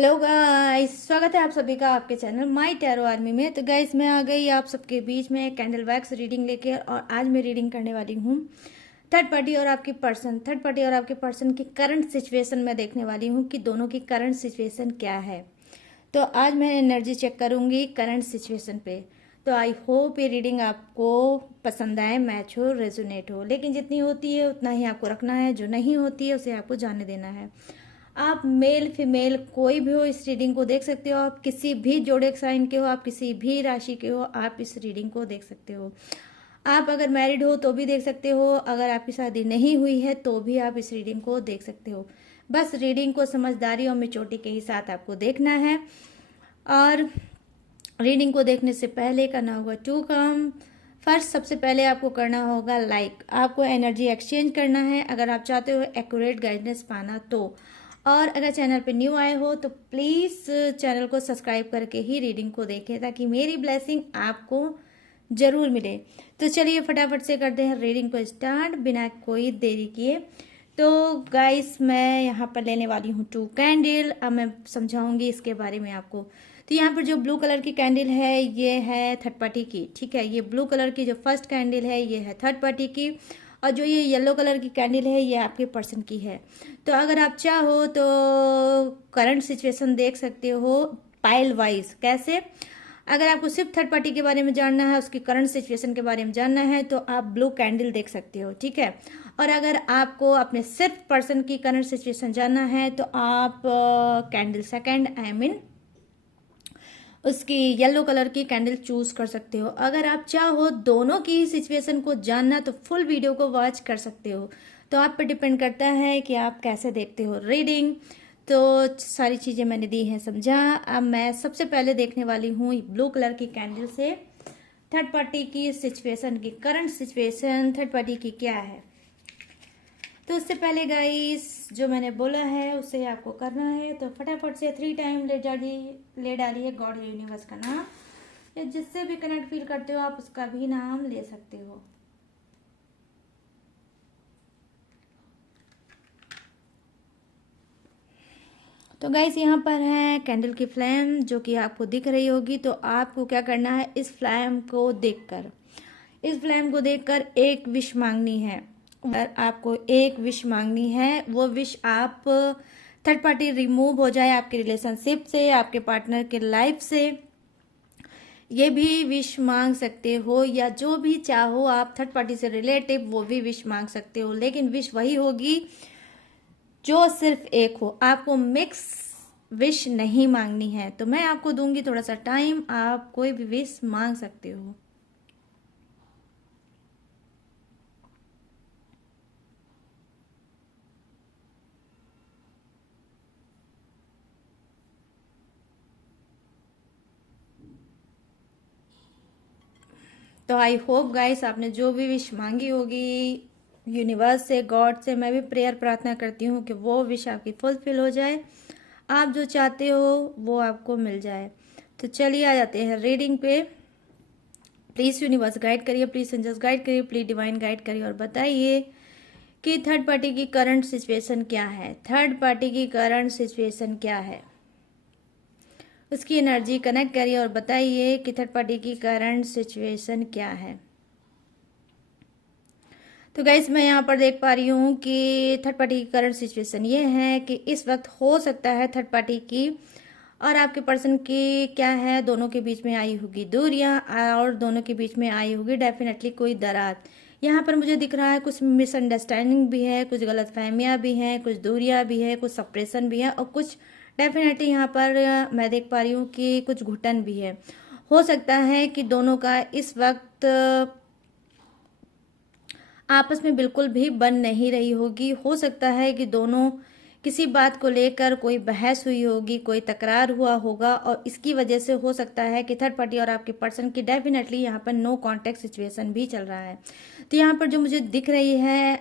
Hello guys, स्वागत है आप सभी का आपके चैनल माय टैरो आर्मी में। तो गाइस, मैं आ गई आप सबके बीच में कैंडल वैक्स रीडिंग लेके, और आज मैं रीडिंग करने वाली हूँ थर्ड पार्टी और आपके पर्सन की करंट सिचुएशन में देखने वाली हूँ कि दोनों की करंट सिचुएशन क्या है। तो आज मैं एनर्जी चेक करूँगी करंट सिचुएशन पे। तो आई होप ये रीडिंग आपको पसंद आए, मैच हो, रेजोनेट हो। लेकिन जितनी होती है उतना ही आपको रखना है, जो नहीं होती है उसे आपको जाने देना है। आप मेल फीमेल कोई भी हो इस रीडिंग को देख सकते हो। आप किसी भी जोड़े साइन के हो, आप किसी भी राशि के हो, आप इस रीडिंग को देख सकते हो। आप अगर मैरिड हो तो भी देख सकते हो, अगर आपकी शादी नहीं हुई है तो भी आप इस रीडिंग को देख सकते हो। बस रीडिंग को समझदारी और मेच्योरिटी के ही साथ आपको देखना है। और रीडिंग को देखने से पहले करना होगा टू कम। फर्स्ट, सबसे पहले आपको करना होगा लाइक, आपको एनर्जी एक्सचेंज करना है अगर आप चाहते हो एक्यूरेट गाइडेंस पाना तो। और अगर चैनल पे न्यू आए हो तो प्लीज़ चैनल को सब्सक्राइब करके ही रीडिंग को देखें ताकि मेरी ब्लेसिंग आपको ज़रूर मिले। तो चलिए फटाफट से करते हैं रीडिंग को स्टार्ट बिना कोई देरी किए। तो गाइस, मैं यहाँ पर लेने वाली हूँ 2 कैंडल। अब मैं समझाऊंगी इसके बारे में आपको। तो यहाँ पर जो ब्लू कलर की कैंडल है ये है थर्ड पार्टी की, ठीक है। ये ब्लू कलर की जो फर्स्ट कैंडल है ये है थर्ड पार्टी की, और जो ये येलो कलर की कैंडल है ये आपके पर्सन की है। तो अगर आप चाहो तो करंट सिचुएशन देख सकते हो पाइल वाइज। कैसे? अगर आपको सिर्फ थर्ड पार्टी के बारे में जानना है, उसकी करंट सिचुएशन के बारे में जानना है तो आप ब्लू कैंडल देख सकते हो, ठीक है। और अगर आपको अपने सिर्फ पर्सन की करंट सिचुएशन जानना है तो आप कैंडल सेकंड आई मीन उसकी येलो कलर की कैंडल चूज कर सकते हो। अगर आप चाहो दोनों की सिचुएशन को जानना तो फुल वीडियो को वॉच कर सकते हो। तो आप पर डिपेंड करता है कि आप कैसे देखते हो रीडिंग। तो सारी चीज़ें मैंने दी हैं समझा। अब मैं सबसे पहले देखने वाली हूँ ब्लू कलर की कैंडल से थर्ड पार्टी की सिचुएशन की करंट सिचुएशन थर्ड पार्टी की क्या है। तो उससे पहले गाइस, जो मैंने बोला है उसे आपको करना है। तो फटाफट से 3 टाइम ले डालिए गॉड यूनिवर्स का नाम, या जिससे भी कनेक्ट फील करते हो आप उसका भी नाम ले सकते हो। तो गाइस, यहाँ पर है कैंडल की फ्लेम जो कि आपको दिख रही होगी। तो आपको क्या करना है, इस फ्लेम को देखकर एक विश मांगनी है। अगर आपको एक विश मांगनी है, वो विश आप थर्ड पार्टी रिमूव हो जाए आपके रिलेशनशिप से, आपके पार्टनर के लाइफ से, ये भी विश मांग सकते हो। या जो भी चाहो आप थर्ड पार्टी से रिलेटिव वो भी विश मांग सकते हो। लेकिन विश वही होगी जो सिर्फ एक हो, आपको मिक्स विश नहीं मांगनी है। तो मैं आपको दूंगी थोड़ा सा टाइम, आप कोई भी विश मांग सकते हो। तो आई होप गाइस, आपने जो भी विश मांगी होगी यूनिवर्स से, गॉड से, मैं भी प्रेयर प्रार्थना करती हूँ कि वो विश आपकी फुलफिल हो जाए, आप जो चाहते हो वो आपको मिल जाए। तो चलिए आ जाते हैं रीडिंग पे। प्लीज़ यूनिवर्स गाइड करिए, प्लीज़ एंजल्स गाइड करिए, प्लीज डिवाइन गाइड करिए और बताइए कि थर्ड पार्टी की करंट सिचुएशन क्या है। थर्ड पार्टी की करंट सिचुएशन क्या है, उसकी एनर्जी कनेक्ट करिए और बताइए कि थर्ड पार्टी की करंट सिचुएशन क्या है। तो गाइस, मैं यहाँ पर देख पा रही हूँ कि थर्ड पार्टी की करंट सिचुएशन ये है कि इस वक्त हो सकता है थर्ड पार्टी की और आपके पर्सन की क्या है, दोनों के बीच में आई होगी दूरियां, और दोनों के बीच में आई होगी डेफिनेटली कोई दरार। यहाँ पर मुझे दिख रहा है कुछ मिसअंडरस्टैंडिंग भी है, कुछ गलत फहमियाँ भी हैं, कुछ दूरियां भी है, कुछ सप्रेशन भी है, और कुछ डेफिनेटली यहाँ पर मैं देख पा रही हूँ कि कुछ घुटन भी है। हो सकता है कि दोनों का इस वक्त आपस में बिल्कुल भी बन नहीं रही होगी। हो सकता है कि दोनों किसी बात को लेकर कोई बहस हुई होगी, कोई तकरार हुआ होगा, और इसकी वजह से हो सकता है कि थर्ड पार्टी और आपके पर्सन की डेफिनेटली यहाँ पर नो कांटेक्ट सिचुएशन भी चल रहा है। तो यहाँ पर जो मुझे दिख रही है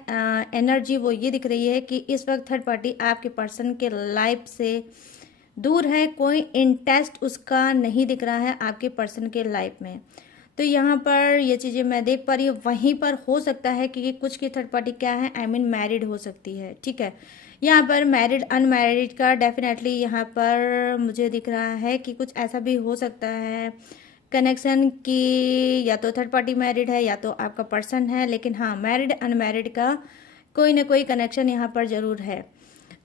एनर्जी, वो ये दिख रही है कि इस वक्त थर्ड पार्टी आपके पर्सन के लाइफ से दूर है, कोई इंटरेस्ट उसका नहीं दिख रहा है आपके पर्सन के लाइफ में। तो यहाँ पर ये चीज़ें मैं देख पा रही हूँ। वहीं पर हो सकता है कि कुछ की थर्ड पार्टी क्या है, आई मीन मैरिड हो सकती है, ठीक है। यहाँ पर मैरिड अनमैरिड का डेफिनेटली यहाँ पर मुझे दिख रहा है कि कुछ ऐसा भी हो सकता है कनेक्शन की, या तो थर्ड पार्टी मैरिड है या तो आपका पर्सन है, लेकिन हाँ मैरिड अनमैरिड का कोई ना कोई कनेक्शन यहाँ पर जरूर है।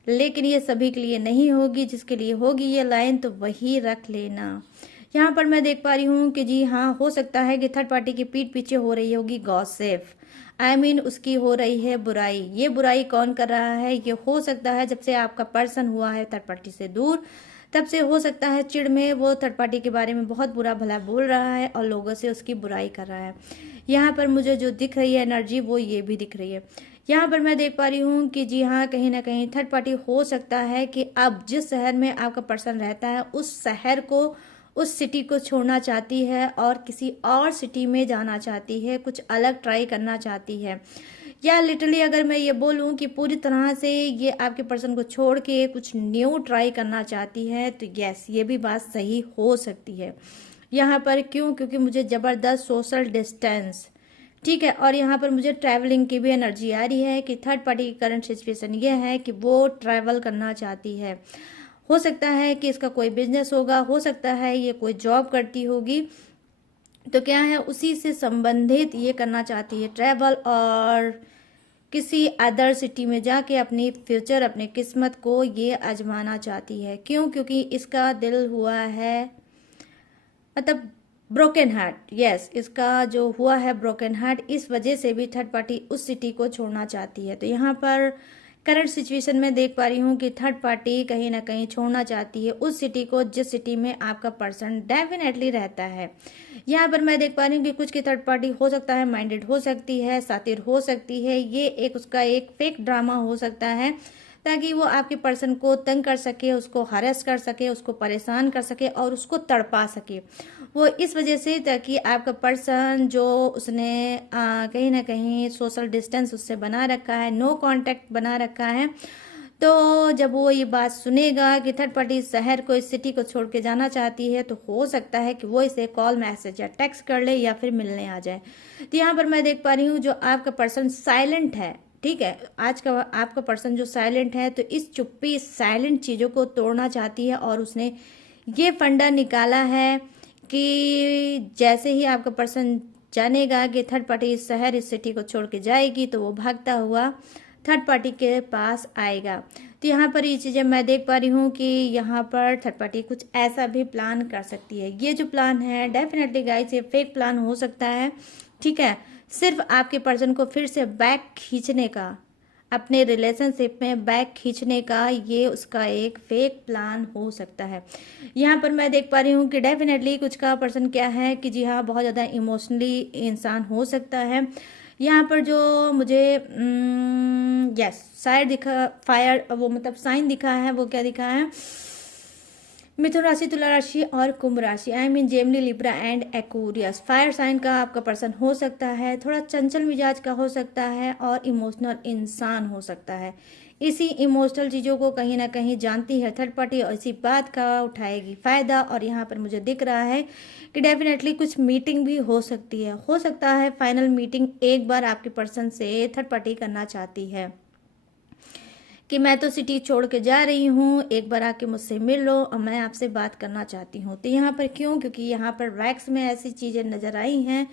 लेकिन ये सभी के लिए नहीं होगी, जिसके लिए होगी ये लाइन तो वही रख लेना। यहाँ पर मैं देख पा रही हूँ कि जी हाँ, हो सकता है कि थर्ड पार्टी की पीठ पीछे हो रही होगी गॉसिप, उसकी हो रही है बुराई। ये बुराई कौन कर रहा है? ये हो सकता है जब से आपका पर्सन हुआ है थर्ड पार्टी से दूर, तब से हो सकता है चिढ़ में वो थर्ड पार्टी के बारे में बहुत बुरा भला बोल रहा है और लोगों से उसकी बुराई कर रहा है। यहाँ पर मुझे जो दिख रही है एनर्जी वो ये भी दिख रही है। यहाँ पर मैं देख पा रही हूँ कि जी हाँ, कहीं ना कहीं थर्ड पार्टी हो सकता है कि अब जिस शहर में आपका पर्सन रहता है उस शहर को, उस सिटी को छोड़ना चाहती है और किसी और सिटी में जाना चाहती है, कुछ अलग ट्राई करना चाहती है। या लिटरली अगर मैं ये बोलूँ कि पूरी तरह से ये आपके पर्सन को छोड़ के कुछ न्यू ट्राई करना चाहती है, तो यस, ये भी बात सही हो सकती है। यहाँ पर क्यों? क्योंकि मुझे ज़बरदस्त सोशल डिस्टेंस, ठीक है, और यहाँ पर मुझे ट्रैवलिंग की भी एनर्जी आ रही है कि थर्ड पार्टी की करंट सिचुएशन ये है कि वो ट्रैवल करना चाहती है। हो सकता है कि इसका कोई बिजनेस होगा, हो सकता है ये कोई जॉब करती होगी, तो क्या है उसी से संबंधित ये करना चाहती है ट्रैवल, और किसी अदर सिटी में जाके अपनी फ्यूचर, अपनी किस्मत को ये आजमाना चाहती है। क्यों? क्योंकि इसका दिल हुआ है, मतलब ब्रोकन हार्ट, यस, इसका जो हुआ है ब्रोकन हार्ट, इस वजह से भी थर्ड पार्टी उस सिटी को छोड़ना चाहती है। तो यहाँ पर करंट सिचुएशन में देख पा रही हूँ कि थर्ड पार्टी कहीं ना कहीं छोड़ना चाहती है उस सिटी को जिस सिटी में आपका पर्सन डेफिनेटली रहता है। यहाँ पर मैं देख पा रही हूँ कि कुछ की थर्ड पार्टी हो सकता है माइंडेड हो सकती है, सातिर हो सकती है, ये एक उसका एक फेक ड्रामा हो सकता है ताकि वो आपके पर्सन को तंग कर सके, उसको हरेस कर सके, उसको परेशान कर सके और उसको तड़पा सके। वो इस वजह से ताकि आपका पर्सन जो उसने कहीं ना कहीं सोशल डिस्टेंस उससे बना रखा है, नो कांटेक्ट बना रखा है, तो जब वो ये बात सुनेगा कि थर्ड पार्टी इस शहर को, इस सिटी को छोड़ के जाना चाहती है, तो हो सकता है कि वो इसे कॉल, मैसेज या टेक्स्ट कर ले या फिर मिलने आ जाए। तो यहाँ पर मैं देख पा रही हूँ जो आपका पर्सन साइलेंट है, ठीक है, आज का आपका पर्सन जो साइलेंट है, तो इस चुप्पी, इस साइलेंट चीज़ों को तोड़ना चाहती है और उसने ये फंडा निकाला है कि जैसे ही आपका पर्सन जानेगा कि थर्ड पार्टी इस शहर, इस सिटी को छोड़ के जाएगी, तो वो भागता हुआ थर्ड पार्टी के पास आएगा। तो यहाँ पर ये चीज़ें मैं देख पा रही हूँ कि यहाँ पर थर्ड पार्टी कुछ ऐसा भी प्लान कर सकती है। ये जो प्लान है डेफिनेटली गाइस ये फेक प्लान हो सकता है, ठीक है, सिर्फ आपके पर्सन को फिर से बैक खींचने का, अपने रिलेशनशिप में बैक खींचने का, ये उसका एक फेक प्लान हो सकता है। यहाँ पर मैं देख पा रही हूँ कि डेफिनेटली कुछ का पर्सन क्या है कि जी हाँ, बहुत ज़्यादा इमोशनली इंसान हो सकता है। यहाँ पर जो मुझे यस शायद दिखा, फायर, वो मतलब साइन दिखा है, वो क्या दिखा है, मिथुन राशि, तुला राशि और कुंभ राशि, I mean Gemini, Libra and Aquarius. Fire sign का आपका पर्सन हो सकता है, थोड़ा चंचल मिजाज का हो सकता है और इमोशनल इंसान हो सकता है। इसी इमोशनल चीज़ों को कहीं ना कहीं जानती है थर्ड पार्टी और इसी बात का उठाएगी फायदा। और यहाँ पर मुझे दिख रहा है कि डेफिनेटली कुछ मीटिंग भी हो सकती है, हो सकता है फाइनल मीटिंग एक बार आपके पर्सन से थर्ड पार्टी करना चाहती है कि मैं तो सिटी छोड़ के जा रही हूँ, एक बार आके मुझसे मिल लो और मैं आपसे बात करना चाहती हूँ। तो यहाँ पर क्यों? क्योंकि यहाँ पर वैक्स में ऐसी चीज़ें नज़र आई हैं,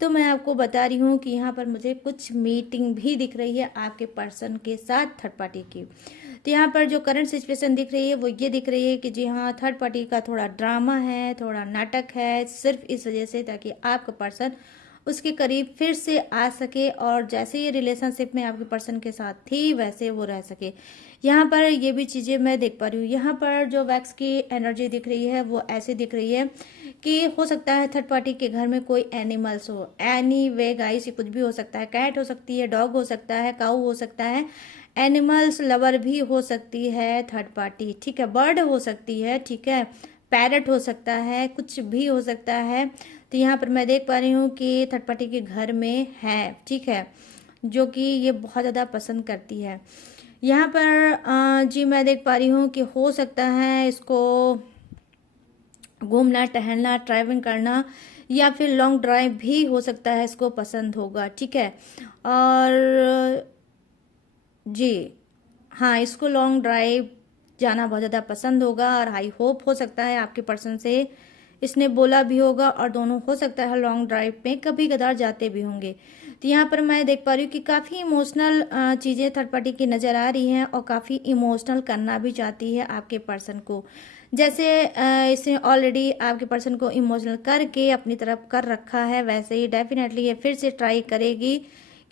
तो मैं आपको बता रही हूँ कि यहाँ पर मुझे कुछ मीटिंग भी दिख रही है आपके पर्सन के साथ थर्ड पार्टी की। तो यहाँ पर जो करंट सिचुएशन दिख रही है वो ये दिख रही है कि जी हाँ, थर्ड पार्टी का थोड़ा ड्रामा है, थोड़ा नाटक है, सिर्फ इस वजह से ताकि आपका पर्सन उसके करीब फिर से आ सके और जैसे ये रिलेशनशिप में आपके पर्सन के साथ थी वैसे वो रह सके। यहाँ पर ये भी चीज़ें मैं देख पा रही हूँ। यहाँ पर जो वैक्स की एनर्जी दिख रही है वो ऐसे दिख रही है कि हो सकता है थर्ड पार्टी के घर में कोई एनिमल्स हो, एनी वे गाइस, कुछ भी हो सकता है, कैट हो सकती है, डॉग हो सकता है, काऊ हो सकता है, एनिमल्स लवर भी हो सकती है थर्ड पार्टी, ठीक है, बर्ड हो सकती है, ठीक है, पैरट हो सकता है, कुछ भी हो सकता है। तो यहाँ पर मैं देख पा रही हूँ कि थर्ड पार्टी के घर में है, ठीक है, जो कि ये बहुत ज़्यादा पसंद करती है। यहाँ पर जी मैं देख पा रही हूँ कि हो सकता है इसको घूमना, टहलना, ट्रैवलिंग करना या फिर लॉन्ग ड्राइव भी हो सकता है इसको पसंद होगा, ठीक है। और जी हाँ, इसको लॉन्ग ड्राइव जाना बहुत ज़्यादा पसंद होगा और आई होप हो सकता है आपके पर्सन से इसने बोला भी होगा और दोनों हो सकता है लॉन्ग ड्राइव पे कभी कदार जाते भी होंगे। तो यहाँ पर मैं देख पा रही हूँ कि काफ़ी इमोशनल चीज़ें थर्ड पार्टी की नज़र आ रही हैं और काफ़ी इमोशनल करना भी चाहती है आपके पर्सन को। जैसे इसने ऑलरेडी आपके पर्सन को इमोशनल करके अपनी तरफ कर रखा है, वैसे ही डेफिनेटली ये फिर से ट्राई करेगी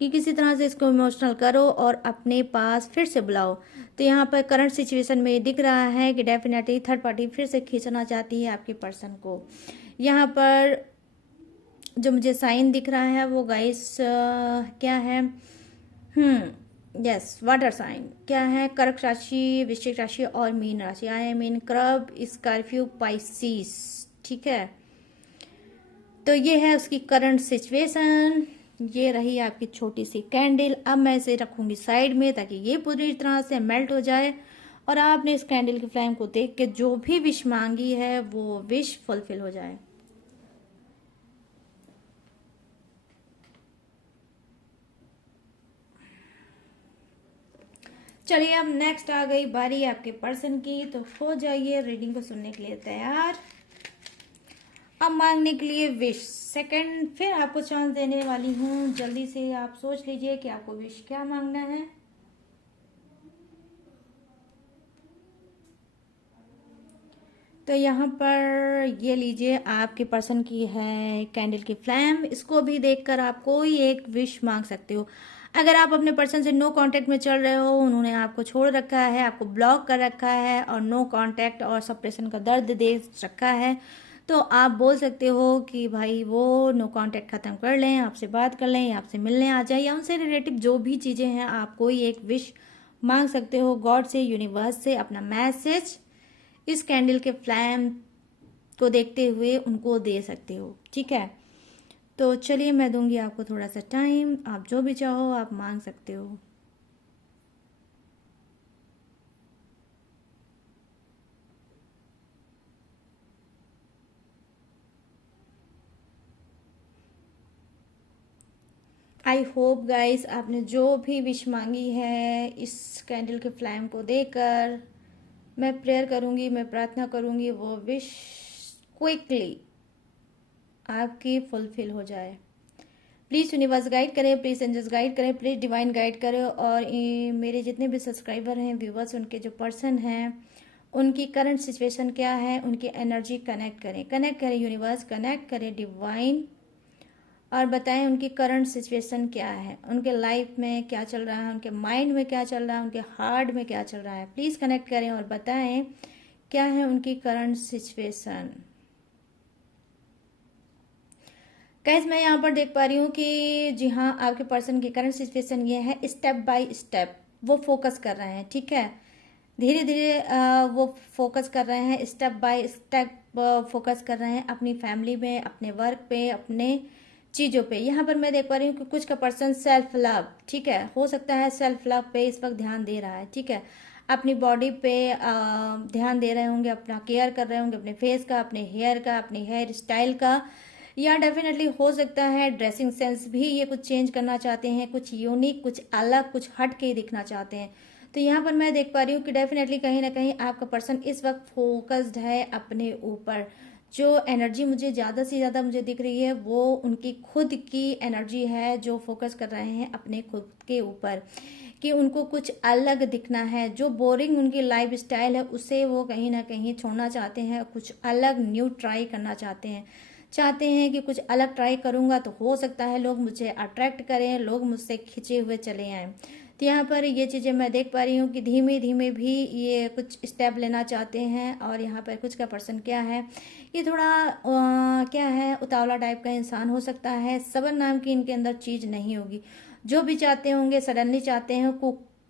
कि किसी तरह से इसको इमोशनल करो और अपने पास फिर से बुलाओ। तो यहाँ पर करंट सिचुएशन में ये दिख रहा है कि डेफिनेटली थर्ड पार्टी फिर से खींचना चाहती है आपके पर्सन को। यहाँ पर जो मुझे साइन दिख रहा है वो गाइस क्या है, यस, वाटर साइन क्या है, कर्क राशि, वृश्चिक राशि और मीन राशि। I mean crab, Scorpio, Pisces. ठीक है, तो ये है उसकी करंट सिचुएशन। ये रही आपकी छोटी सी कैंडल। अब मैं इसे रखूंगी साइड में ताकि ये पूरी तरह से मेल्ट हो जाए और आपने इस कैंडल की फ्लेम को देख के जो भी विश मांगी है वो विश फुलफिल हो जाए। चलिए, अब नेक्स्ट आ गई बारी आपके पर्सन की, तो हो जाइए रीडिंग को सुनने के लिए तैयार। अब मांगने के लिए विश सेकंड फिर आपको चांस देने वाली हूँ। जल्दी से आप सोच लीजिए कि आपको विश क्या मांगना है। तो यहाँ पर ये लीजिए आपके पर्सन की है कैंडल की फ्लेम। इसको भी देखकर आप कोई एक विश मांग सकते हो। अगर आप अपने पर्सन से नो कांटेक्ट में चल रहे हो, उन्होंने आपको छोड़ रखा है, आपको ब्लॉक कर रखा है और नो कांटेक्ट और सेपरेशन का दर्द दे रखा है, तो आप बोल सकते हो कि भाई वो नो कांटेक्ट ख़त्म कर लें, आपसे बात कर लें या आपसे मिलने आ जाए या उनसे रिलेटिव जो भी चीज़ें हैं, आप कोई एक विश मांग सकते हो गॉड से, यूनिवर्स से। अपना मैसेज इस कैंडल के फ्लैम को देखते हुए उनको दे सकते हो। ठीक है, तो चलिए मैं दूंगी आपको थोड़ा सा टाइम, आप जो भी चाहो आप मांग सकते हो। आई होप गाइस आपने जो भी विश मांगी है इस कैंडल के फ्लैम को देकर, मैं प्रेयर करूंगी, मैं प्रार्थना करूंगी वो विश क्विकली आपकी फुलफिल हो जाए। प्लीज़ यूनिवर्स गाइड करें, प्लीज़ एंजल्स गाइड करें, प्लीज़ डिवाइन गाइड करें। और मेरे जितने भी सब्सक्राइबर हैं, व्यूवर्स, उनके जो पर्सन हैं, उनकी करंट सिचुएशन क्या है, उनकी एनर्जी कनेक्ट करें यूनिवर्स, कनेक्ट करें डिवाइन और बताएं उनकी करंट सिचुएशन क्या है, उनके लाइफ में क्या चल रहा है, उनके माइंड में क्या चल रहा है, उनके हार्ट में क्या चल रहा है। प्लीज़ कनेक्ट करें और बताएं क्या है उनकी करंट सिचुएशन। गाइस मैं यहाँ पर देख पा रही हूँ कि जी हाँ, आपके पर्सन की करंट सिचुएशन ये है, स्टेप बाय स्टेप वो फोकस कर रहे हैं। ठीक है, धीरे धीरे वो फोकस कर रहे हैं, स्टेप बाय स्टेप फोकस कर रहे हैं अपनी फैमिली में, अपने वर्क पे, अपने चीज़ों पे। यहाँ पर मैं देख पा रही हूँ कि कुछ का पर्सन सेल्फ लव, ठीक है, हो सकता है सेल्फ लव पे इस वक्त ध्यान दे रहा है। ठीक है, अपनी बॉडी पे ध्यान दे रहे होंगे, अपना केयर कर रहे होंगे, अपने फेस का, अपने हेयर का, अपने हेयर स्टाइल का, या डेफिनेटली हो सकता है ड्रेसिंग सेंस भी ये कुछ चेंज करना चाहते हैं, कुछ यूनिक, कुछ अलग, कुछ हट के दिखना चाहते हैं। तो यहाँ पर मैं देख पा रही हूँ कि डेफिनेटली कहीं ना कहीं आपका पर्सन इस वक्त फोकस्ड है अपने ऊपर। जो एनर्जी मुझे ज़्यादा से ज़्यादा मुझे दिख रही है वो उनकी खुद की एनर्जी है, जो फोकस कर रहे हैं अपने खुद के ऊपर कि उनको कुछ अलग दिखना है। जो बोरिंग उनकी लाइफ स्टाइल है उसे वो कहीं ना कहीं छोड़ना चाहते हैं, कुछ अलग न्यू ट्राई करना चाहते हैं कि कुछ अलग ट्राई करूंगा तो हो सकता है लोग मुझे अट्रैक्ट करें, लोग मुझसे खिंचे हुए चले आएँ। तो यहाँ पर ये चीज़ें मैं देख पा रही हूँ कि धीमे धीमे भी ये कुछ स्टेप लेना चाहते हैं। और यहाँ पर कुछ का पर्सन क्या है, ये थोड़ा क्या है, उतावला टाइप का इंसान हो सकता है। सबर नाम की इनके अंदर चीज़ नहीं होगी, जो भी चाहते होंगे सडनली चाहते हैं,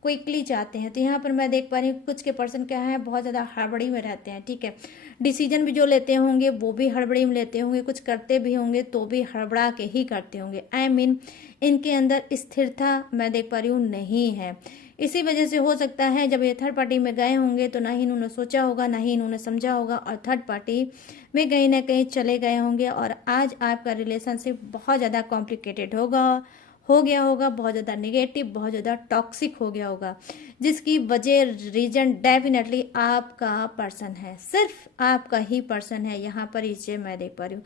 क्विकली चाहते हैं। तो यहाँ पर मैं देख पा रही हूँ कुछ के पर्सन क्या है, बहुत ज़्यादा हड़बड़ी में रहते हैं। ठीक है, डिसीजन भी जो लेते होंगे वो भी हड़बड़ी में लेते होंगे, कुछ करते भी होंगे तो भी हड़बड़ा के ही करते होंगे। आई मीन इनके अंदर स्थिरता मैं देख पा रही हूँ नहीं है। इसी वजह से हो सकता है जब ये थर्ड पार्टी में गए होंगे तो ना ही इन्होंने सोचा होगा, ना ही इन्होंने समझा होगा, और थर्ड पार्टी में कहीं ना कहीं चले गए होंगे। और आज आपका रिलेशनशिप बहुत ज़्यादा कॉम्प्लिकेटेड हो गया होगा, बहुत ज़्यादा नेगेटिव, बहुत ज़्यादा टॉक्सिक हो गया होगा, जिसकी वजह रीजन डेफिनेटली आपका पर्सन है, सिर्फ आपका ही पर्सन है। यहाँ पर इसे मैं देख पा रही हूँ,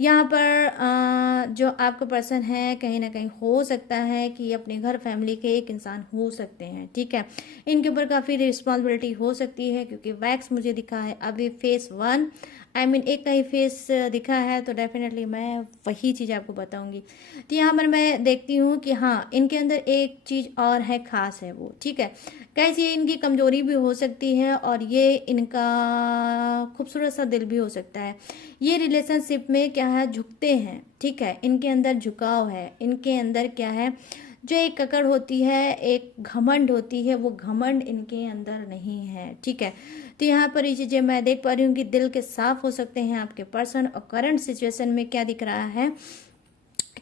यहाँ पर जो आपका पर्सन है कहीं ना कहीं हो सकता है कि अपने घर फैमिली के एक इंसान हो सकते हैं, ठीक है। इनके ऊपर काफ़ी रिस्पॉन्सिबिलिटी हो सकती है, क्योंकि वैक्स मुझे दिखा है अभी फेस 1, एक का ही फेस दिखा है, तो डेफिनेटली मैं वही चीज़ आपको बताऊंगी। तो यहाँ पर मैं देखती हूँ कि हाँ, इनके अंदर एक चीज़ और है, खास है वो, ठीक है। कैसे ये इनकी कमजोरी भी हो सकती है और ये इनका खूबसूरत सा दिल भी हो सकता है। ये रिलेशनशिप में क्या है, झुकते हैं, ठीक है। इनके अंदर झुकाव है, इनके अंदर क्या है, जो एक ककड़ होती है, एक घमंड होती है, वो घमंड इनके अंदर नहीं है, ठीक है। तो यहाँ पर ये चीज़ें मैं देख पा रही हूँ कि दिल के साफ हो सकते हैं आपके पर्सन। और करंट सिचुएशन में क्या दिख रहा है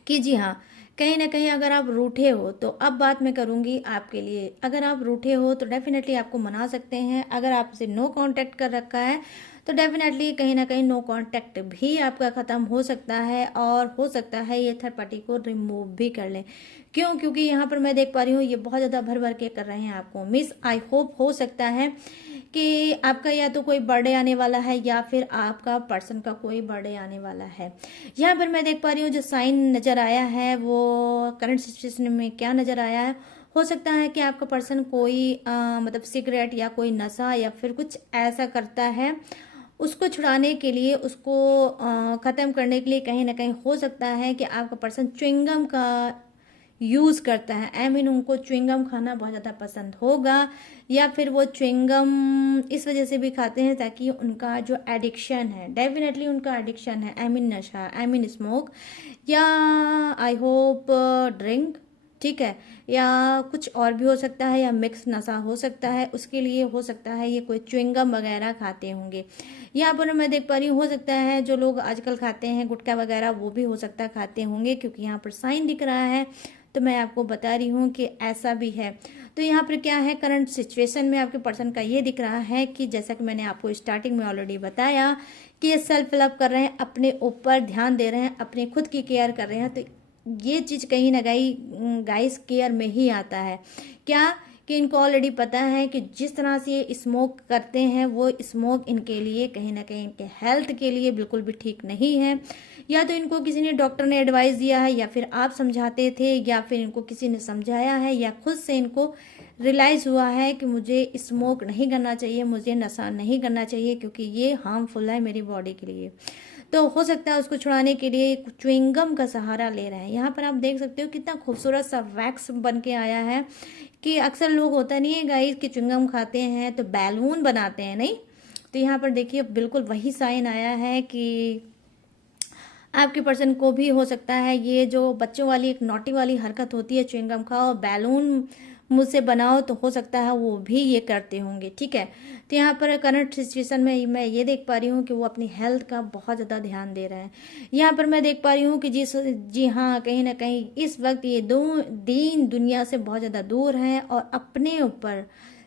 कि जी हाँ, कहीं ना कहीं अगर आप रूठे हो, तो अब बात मैं करूंगी आपके लिए। अगर आप रूठे हो तो डेफिनेटली आपको मना सकते हैं। अगर आपसे नो कांटेक्ट कर रखा है तो डेफिनेटली कहीं ना कहीं नो कांटेक्ट भी आपका ख़त्म हो सकता है, और हो सकता है ये थर्ड पार्टी को रिमूव भी कर लें। क्यों? क्योंकि यहाँ पर मैं देख पा रही हूँ ये बहुत ज़्यादा भर भर के कर रहे हैं आपको मिस। आई होप हो सकता है कि आपका या तो कोई बर्थडे आने वाला है, या फिर आपका पर्सन का कोई बर्थडे आने वाला है। यहाँ पर मैं देख पा रही हूँ जो साइन नज़र आया है वो करंट सिचुएशन में क्या नज़र आया है, हो सकता है कि आपका पर्सन कोई मतलब सिगरेट या कोई नशा या फिर कुछ ऐसा करता है, उसको छुड़ाने के लिए, उसको ख़त्म करने के लिए कहीं ना कहीं हो सकता है कि आपका पर्सन च्युइंगम का यूज़ करता है। उनको च्युइंगम खाना बहुत ज़्यादा पसंद होगा, या फिर वो च्युइंगम इस वजह से भी खाते हैं ताकि उनका जो एडिक्शन है, डेफिनेटली उनका एडिक्शन है, नशा, स्मोक, या आई होप ड्रिंक, ठीक है, या कुछ और भी हो सकता है, या मिक्स नशा हो सकता है, उसके लिए हो सकता है ये कोई च्युइंगम वगैरह खाते होंगे। यहाँ पर मैं देख पा रही हूँ हो सकता है जो लोग आजकल खाते हैं गुटखा वगैरह, वो भी हो सकता है खाते होंगे, क्योंकि यहाँ पर साइन दिख रहा है, तो मैं आपको बता रही हूँ कि ऐसा भी है। तो यहाँ पर क्या है, करंट सिचुएशन में आपके पर्सन का ये दिख रहा है कि जैसा कि मैंने आपको स्टार्टिंग में ऑलरेडी बताया कि ये सेल्फ लव कर रहे हैं, अपने ऊपर ध्यान दे रहे हैं, अपने खुद की केयर कर रहे हैं। तो ये चीज़ कहीं ना कहीं गाइस केयर में ही आता है। क्या कि इनको ऑलरेडी पता है कि जिस तरह से ये स्मोक करते हैं, वो स्मोक इनके लिए कहीं ना कहीं इनके हेल्थ के लिए बिल्कुल भी ठीक नहीं है। या तो इनको किसी ने, डॉक्टर ने एडवाइस दिया है, या फिर आप समझाते थे, या फिर इनको किसी ने समझाया है, या खुद से इनको रियलाइज़ हुआ है कि मुझे स्मोक नहीं करना चाहिए, मुझे नशा नहीं करना चाहिए, क्योंकि ये हार्मफुल है मेरी बॉडी के लिए। तो हो सकता है उसको छुड़ाने के लिए च्युइंगम का सहारा ले रहे हैं। यहाँ पर आप देख सकते हो कितना खूबसूरत सा वैक्स बन के आया है, कि अक्सर लोग होता नहीं है गाइस कि च्युइंगम खाते हैं तो बैलून बनाते हैं, नहीं। तो यहाँ पर देखिए बिल्कुल वही साइन आया है कि आपके पर्सन को भी हो सकता है ये जो बच्चों वाली एक नॉटी वाली हरकत होती है, च्युइंगम खाओ बैलून मुझसे बनाओ, तो हो सकता है वो भी ये करते होंगे, ठीक है। तो यहाँ पर करंट सिचुएशन में मैं ये देख पा रही हूँ कि वो अपनी हेल्थ का बहुत ज़्यादा ध्यान दे रहे हैं। यहाँ पर मैं देख पा रही हूँ कि जी हाँ, कहीं ना कहीं इस वक्त ये दीन दुनिया से बहुत ज़्यादा दूर हैं, और अपने ऊपर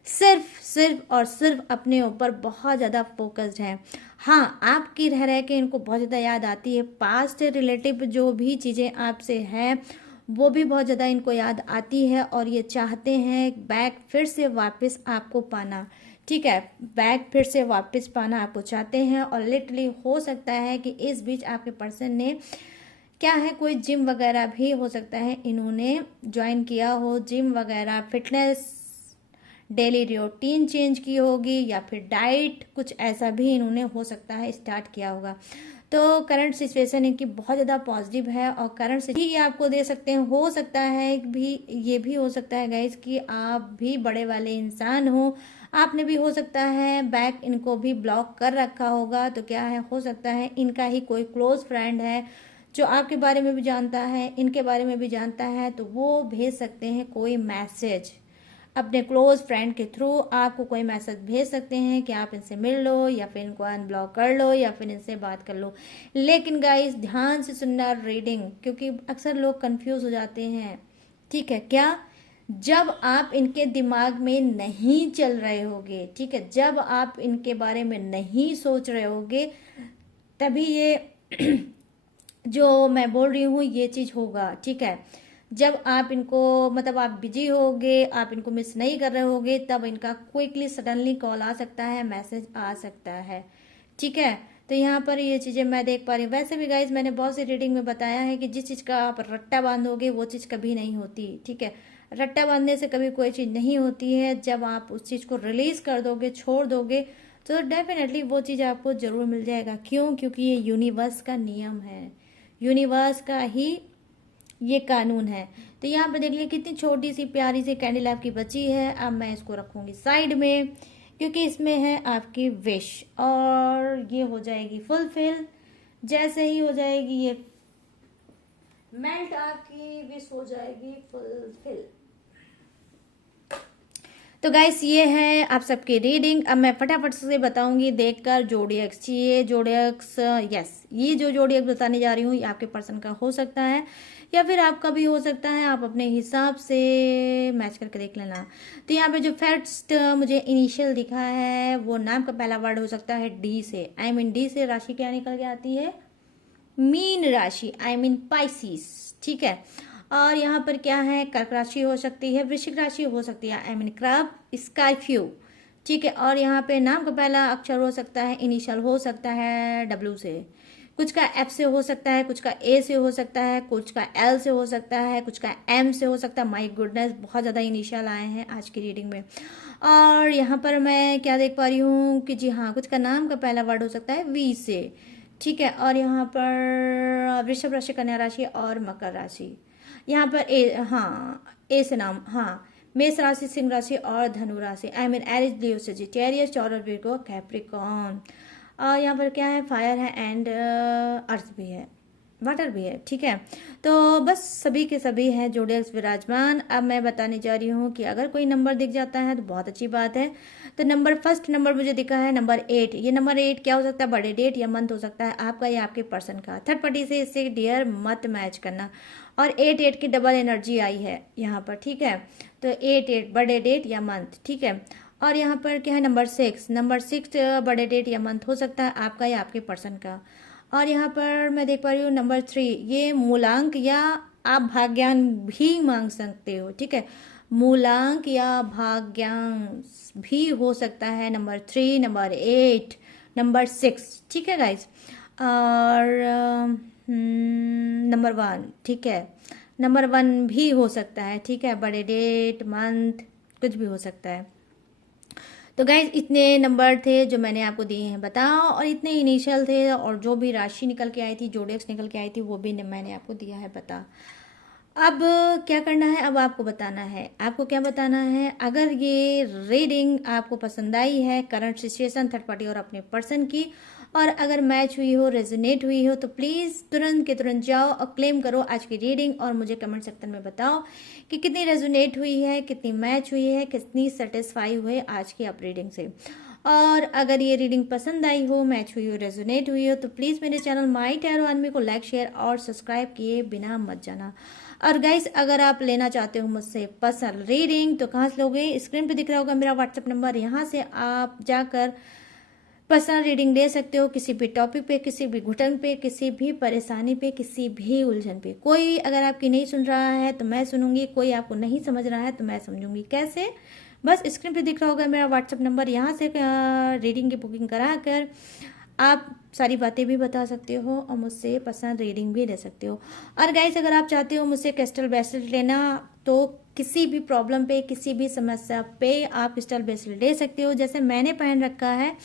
सिर्फ और सिर्फ अपने ऊपर बहुत ज़्यादा फोकस्ड हैं। हाँ, आपकी रह के इनको बहुत ज़्यादा याद आती है, पास्ट रिलेटिव जो भी चीज़ें आपसे हैं वो भी बहुत ज़्यादा इनको याद आती है, और ये चाहते हैं बैक फिर से वापस आपको पाना, ठीक है। बैक फिर से वापस पाना आपको चाहते हैं, और लिटरली हो सकता है कि इस बीच आपके पर्सन ने क्या है, कोई जिम वगैरह भी हो सकता है इन्होंने ज्वाइन किया हो, जिम वगैरह, फिटनेस, डेली रूटीन चेंज की होगी, या फिर डाइट कुछ ऐसा भी इन्होंने हो सकता है स्टार्ट किया होगा। तो करंट सिचुएशन इनकी बहुत ज़्यादा पॉजिटिव है, और करंट से ये आपको दे सकते हैं। हो सकता है भी, ये भी हो सकता है गाइज कि आप भी बड़े वाले इंसान हो, आपने भी हो सकता है बैक इनको भी ब्लॉक कर रखा होगा। तो क्या है, हो सकता है इनका ही कोई क्लोज फ्रेंड है जो आपके बारे में भी जानता है, इनके बारे में भी जानता है, तो वो भेज सकते हैं कोई मैसेज अपने क्लोज फ्रेंड के थ्रू, आपको कोई मैसेज भेज सकते हैं कि आप इनसे मिल लो, या फिर इनको अनब्लॉक कर लो, या फिर इनसे बात कर लो। लेकिन गाइस ध्यान से सुनना रीडिंग, क्योंकि अक्सर लोग कंफ्यूज हो जाते हैं, ठीक है। क्या? जब आप इनके दिमाग में नहीं चल रहे होगे, ठीक है, जब आप इनके बारे में नहीं सोच रहे होगे, तभी ये जो मैं बोल रही हूँ ये चीज़ होगा, ठीक है। जब आप इनको मतलब आप बिजी होगे, आप इनको मिस नहीं कर रहे होगे, तब इनका क्विकली सडनली कॉल आ सकता है, मैसेज आ सकता है। ठीक है, तो यहाँ पर ये चीज़ें मैं देख पा रही हूँ। वैसे भी गाइज मैंने बहुत सी रीडिंग में बताया है कि जिस चीज़ का आप रट्टा बांधोगे वो चीज़ कभी नहीं होती। ठीक है, रट्टा बांधने से कभी कोई चीज़ नहीं होती है। जब आप उस चीज़ को रिलीज कर दोगे, छोड़ दोगे, तो डेफिनेटली वो चीज़ आपको ज़रूर मिल जाएगा। क्यों? क्योंकि ये यूनिवर्स का नियम है, यूनिवर्स का ही ये कानून है। तो यहाँ पे देख लिया कितनी छोटी सी प्यारी सी कैंडल आपकी बची है। अब मैं इसको रखूँगी साइड में, क्योंकि इसमें है आपकी विश, और ये हो जाएगी फुलफिल। जैसे ही हो जाएगी ये मेल्ट, आपकी विश हो जाएगी फुलफिल। तो गाइस ये है आप सबकी रीडिंग। अब मैं फटाफट से बताऊंगी देखकर जोडियक्स। ये जोडियक्स, यस, ये जो जोडियक्स बताने जा रही हूँ ये आपके पर्सन का हो सकता है या फिर आपका भी हो सकता है। आप अपने हिसाब से मैच करके देख लेना। तो यहाँ पे जो फर्स्ट मुझे इनिशियल दिखा है वो नाम का पहला वर्ड हो सकता है डी से। आई मीन डी से राशि क्या निकल के आती है? मीन राशि, आई मीन पाइसिस। ठीक है, और यहाँ पर क्या है? कर्क राशि हो सकती है, वृश्चिक राशि हो सकती है, आई मीन क्रब, स्कॉर्पियो। ठीक है, और यहाँ पे नाम का पहला अक्षर हो सकता है, इनिशियल हो सकता है डब्ल्यू से, कुछ का एफ से हो सकता है, कुछ का ए से हो सकता है, कुछ का एल से हो सकता है, कुछ का एम से हो सकता है। माय गुडनेस, बहुत ज़्यादा इनिशियल आए हैं आज की रीडिंग में। और यहाँ पर मैं क्या देख पा रही हूँ कि जी हाँ, कुछ का नाम का पहला वर्ड हो सकता है वी से। ठीक है, और यहाँ पर वृषभ राशि, कन्या राशि और मकर राशि। यहाँ पर ए, हाँ, ए से नाम, हाँ, मेष राशि, सिंह राशि और धनु राशि, I mean Aries, Leo, Sagittarius, Taurus, Virgo, Capricorn. और यहाँ पर क्या है? फायर है एंड अर्थ भी है, वाटर भी है। ठीक है, तो बस सभी के सभी हैं जोडियक्स विराजमान। अब मैं बताने जा रही हूँ कि अगर कोई नंबर दिख जाता है तो बहुत अच्छी बात है। तो नंबर, फर्स्ट नंबर मुझे दिखा है नंबर 8। ये नंबर 8 क्या हो सकता है? बर्थडे डेट या मंथ हो सकता है आपका या आपके पर्सन का। थर्ड पार्टी से इससे डियर मत मैच करना। और 8 की डबल एनर्जी आई है यहाँ पर। ठीक है, तो 8 बर्थडे डेट या मंथ। ठीक है, और यहाँ पर क्या है? नंबर 6, नंबर 6 बर्थडे डेट या मंथ हो सकता है आपका या आपके पर्सन का। और यहाँ पर मैं देख पा रही हूँ नंबर 3, ये मूलांक या आप भाग्यान भी मांग सकते हो। ठीक है, मूलांक या भाग्यांक भी हो सकता है। Number 3, number 8, number 6। ठीक है गाइज, और नंबर 1। ठीक है, नंबर 1 भी हो सकता है। ठीक है, बर्थडे डेट, मंथ, कुछ भी हो सकता है। तो गाइज इतने नंबर थे जो मैंने आपको दिए हैं बताओ, और इतने इनिशियल थे, और जो भी राशि निकल के आई थी, जोडियक्स निकल के आई थी, वो भी मैंने आपको दिया है बता। अब क्या करना है? अब आपको बताना है। आपको क्या बताना है? अगर ये रीडिंग आपको पसंद आई है, करंट सिचुएशन, थर्ड पार्टी और अपने पर्सन की, और अगर मैच हुई हो, रेजोनेट हुई हो, तो प्लीज़ तुरंत के तुरंत जाओ और क्लेम करो आज की रीडिंग, और मुझे कमेंट सेक्शन में बताओ कि कितनी रेजोनेट हुई है, कितनी मैच हुई है, कितनी सेटिस्फाई हुई आज की आप रीडिंग से। और अगर ये रीडिंग पसंद आई हो, मैच हुई हो, रेजोनेट हुई हो, तो प्लीज़ मेरे चैनल माई टैरो आर्मी को लाइक, शेयर और सब्सक्राइब किए बिना मत जाना। और गाइस अगर आप लेना चाहते हो मुझसे पर्सनल रीडिंग तो कहाँ से लोगे? स्क्रीन पे दिख रहा होगा मेरा व्हाट्सएप नंबर, यहाँ से आप जाकर पर्सनल रीडिंग ले सकते हो। किसी भी टॉपिक पे, किसी भी घुटन पे, किसी भी परेशानी पे, किसी भी उलझन पे। कोई अगर आपकी नहीं सुन रहा है तो मैं सुनूंगी, कोई आपको नहीं समझ रहा है तो मैं समझूंगी। कैसे? बस स्क्रीन पे दिख रहा होगा मेरा व्हाट्सएप नंबर, यहाँ से रीडिंग की बुकिंग करा कर आप सारी बातें भी बता सकते हो और मुझसे पर्सनल रीडिंग भी ले सकते हो। और गाइस अगर आप चाहते हो मुझसे क्रिस्टल ब्रेसलेट लेना तो किसी भी प्रॉब्लम पे, किसी भी समस्या पे आप क्रिस्टल ब्रेसलेट ले सकते हो। जैसे मैंने पहन रखा है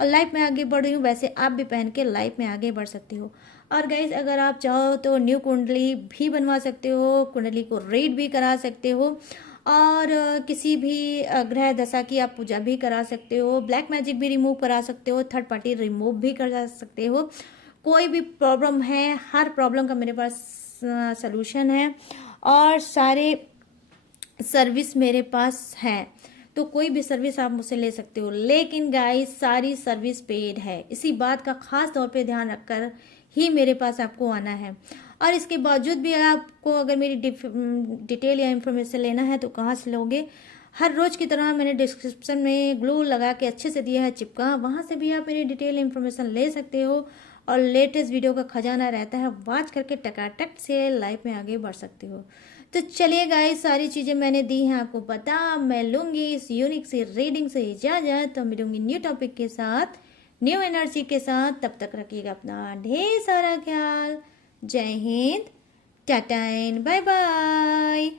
और लाइफ में आगे बढ़ रही हूँ, वैसे आप भी पहन के लाइफ में आगे बढ़ सकते हो। और गाइज अगर आप चाहो तो न्यू कुंडली भी बनवा सकते हो, कुंडली को रीड भी करा सकते हो, और किसी भी ग्रह दशा की आप पूजा भी करा सकते हो, ब्लैक मैजिक भी रिमूव करा सकते हो, थर्ड पार्टी रिमूव भी करा सकते हो। कोई भी प्रॉब्लम है, हर प्रॉब्लम का मेरे पास सलूशन है और सारे सर्विस मेरे पास है। तो कोई भी सर्विस आप मुझसे ले सकते हो, लेकिन गाइस सारी सर्विस पेड है। इसी बात का खास तौर पे ध्यान रखकर ही मेरे पास आपको आना है। और इसके बावजूद भी आपको अगर मेरी डिटेल या इन्फॉर्मेशन लेना है तो कहाँ से लोगे? हर रोज की तरह मैंने डिस्क्रिप्शन में ग्लू लगा के अच्छे से दिया है चिपका, वहाँ से भी आप मेरी डिटेल इन्फॉर्मेशन ले सकते हो। और लेटेस्ट वीडियो का खजाना रहता है, वॉच करके टकाटक से लाइफ में आगे बढ़ सकते हो। तो चलिए गाइस, सारी चीज़ें मैंने दी हैं आपको पता। मैं लूँगी इस यूनिक सी रीडिंग से इजाज़त, तो मिलूँगी न्यू टॉपिक के साथ, न्यू एनर्जी के साथ। तब तक रखिएगा अपना ढेर सारा ख्याल। जय हिंद, टाटा एंड बाय बाय।